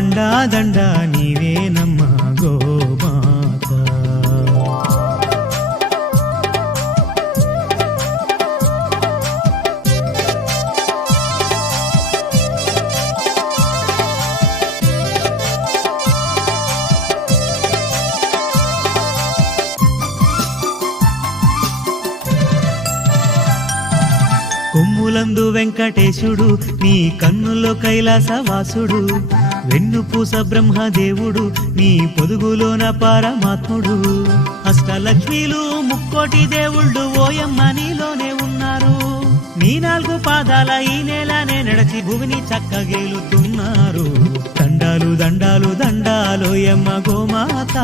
అండా దండ నీవేనమ్మా గోమాత. కొమ్ములందు వెంకటేశుడు నీ కన్నుల్లో కైలాసవాసుడు, వెన్నుపూస బ్రహ్మదేవుడు నీ పొదుగులోన పరమాత్ముడు, అష్టలక్ష్మీలు ముక్కోటి దేవుళ్ళు ఓయమ్మ నీలోనే ఉన్నారు. నీ 4 పాదాల ఈ నేలనే నడచి భూమిని చక్కగేలుతున్నారు. దండాలు దండాలు దండాలోయమ్మ గోమాత.